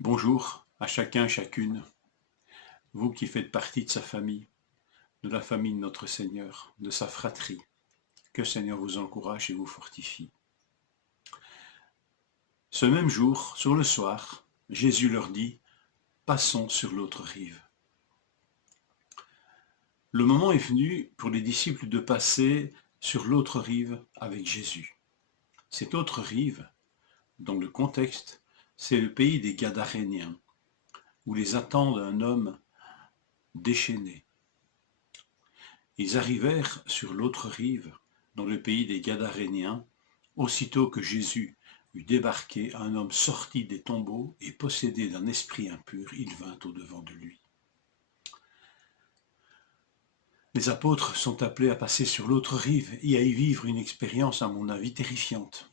Bonjour à chacun, chacune, vous qui faites partie de sa famille, de la famille de notre Seigneur, de sa fratrie. Que le Seigneur vous encourage et vous fortifie. Ce même jour, sur le soir, Jésus leur dit, passons sur l'autre rive. Le moment est venu pour les disciples de passer sur l'autre rive avec Jésus. Cette autre rive, dans le contexte, c'est le pays des Gadaréniens, où les attend un homme déchaîné. Ils arrivèrent sur l'autre rive, dans le pays des Gadaréniens, aussitôt que Jésus eut débarqué, un homme sorti des tombeaux et possédé d'un esprit impur, il vint au-devant de lui. Les apôtres sont appelés à passer sur l'autre rive et à y vivre une expérience, à mon avis, terrifiante.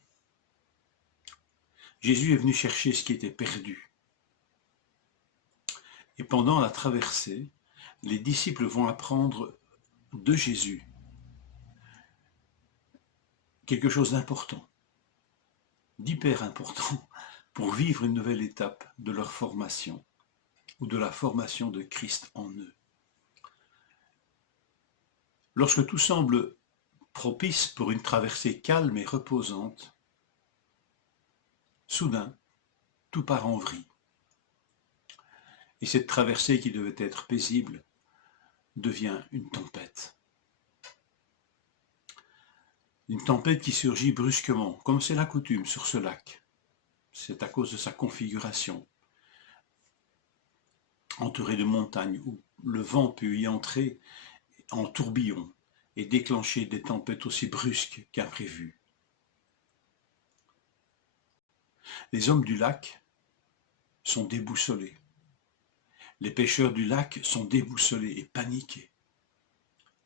Jésus est venu chercher ce qui était perdu. Et pendant la traversée, les disciples vont apprendre de Jésus quelque chose d'important, d'hyper important, pour vivre une nouvelle étape de leur formation ou de la formation de Christ en eux. Lorsque tout semble propice pour une traversée calme et reposante, soudain, tout part en vrille. Et cette traversée qui devait être paisible devient une tempête. Une tempête qui surgit brusquement, comme c'est la coutume sur ce lac. C'est à cause de sa configuration, entouré de montagnes, où le vent peut y entrer en tourbillon et déclencher des tempêtes aussi brusques qu'imprévues. Les hommes du lac sont déboussolés. Les pêcheurs du lac sont déboussolés et paniqués.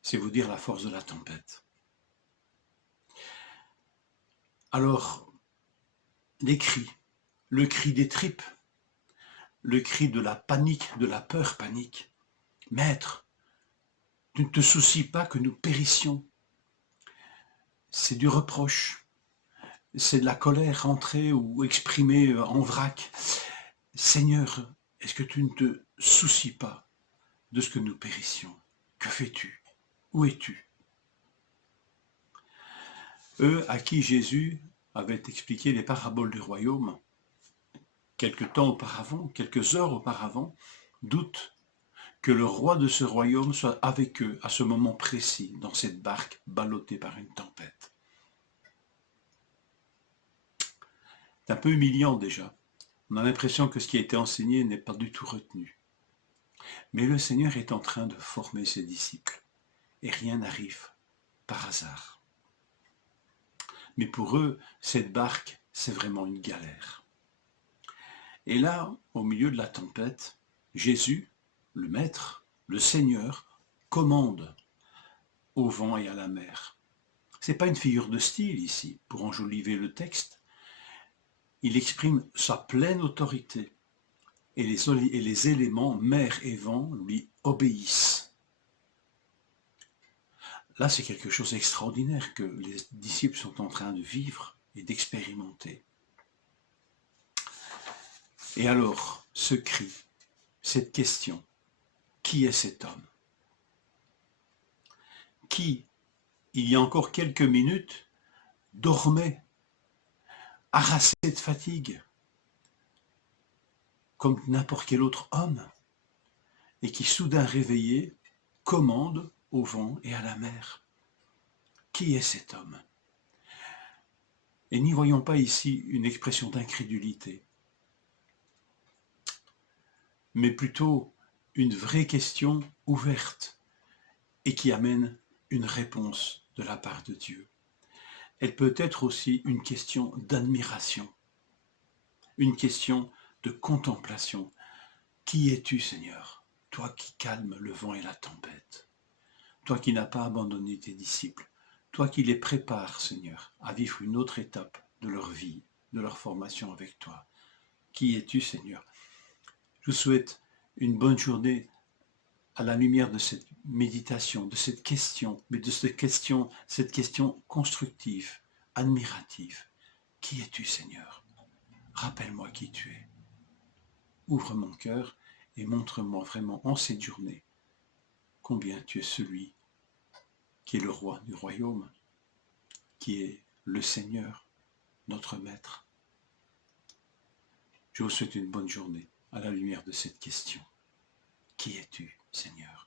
C'est vous dire la force de la tempête. Alors, les cris, le cri des tripes, le cri de la panique, de la peur panique. Maître, tu ne te soucies pas que nous périssions. C'est du reproche, c'est de la colère rentrée ou exprimée en vrac. Seigneur, est-ce que tu ne te soucies pas de ce que nous périssions? Que fais-tu? Où es-tu? Eux à qui Jésus avait expliqué les paraboles du royaume, quelque temps auparavant, quelques heures auparavant, doutent que le roi de ce royaume soit avec eux à ce moment précis, dans cette barque ballottée par une tempête. C'est un peu humiliant déjà. On a l'impression que ce qui a été enseigné n'est pas du tout retenu. Mais le Seigneur est en train de former ses disciples, et rien n'arrive par hasard. Mais pour eux, cette barque, c'est vraiment une galère. Et là, au milieu de la tempête, Jésus, le Maître, le Seigneur, commande au vent et à la mer. Ce n'est pas une figure de style ici, pour enjoliver le texte. Il exprime sa pleine autorité et les éléments, mer et vent, lui obéissent. Là, c'est quelque chose d'extraordinaire que les disciples sont en train de vivre et d'expérimenter. Et alors, ce cri, cette question, qui est cet homme? Qui, il y a encore quelques minutes, dormait, harassé de fatigue, comme n'importe quel autre homme, et qui, soudain réveillé, commande au vent et à la mer. Qui est cet homme? Et n'y voyons pas ici une expression d'incrédulité, mais plutôt une vraie question ouverte et qui amène une réponse de la part de Dieu. Elle peut être aussi une question d'admiration, une question de contemplation. Qui es-tu, Seigneur, toi qui calmes le vent et la tempête, toi qui n'as pas abandonné tes disciples, toi qui les prépares, Seigneur, à vivre une autre étape de leur vie, de leur formation avec toi. Qui es-tu, Seigneur? Je vous souhaite une bonne journée à la lumière de cette méditation, de cette question, mais de cette question constructive, admirative. Qui es-tu, Seigneur? Rappelle-moi qui tu es. ouvre mon cœur et montre-moi vraiment en cette journée combien tu es celui qui est le roi du royaume, qui est le Seigneur, notre Maître. Je vous souhaite une bonne journée à la lumière de cette question. Qui es-tu, Seigneur ?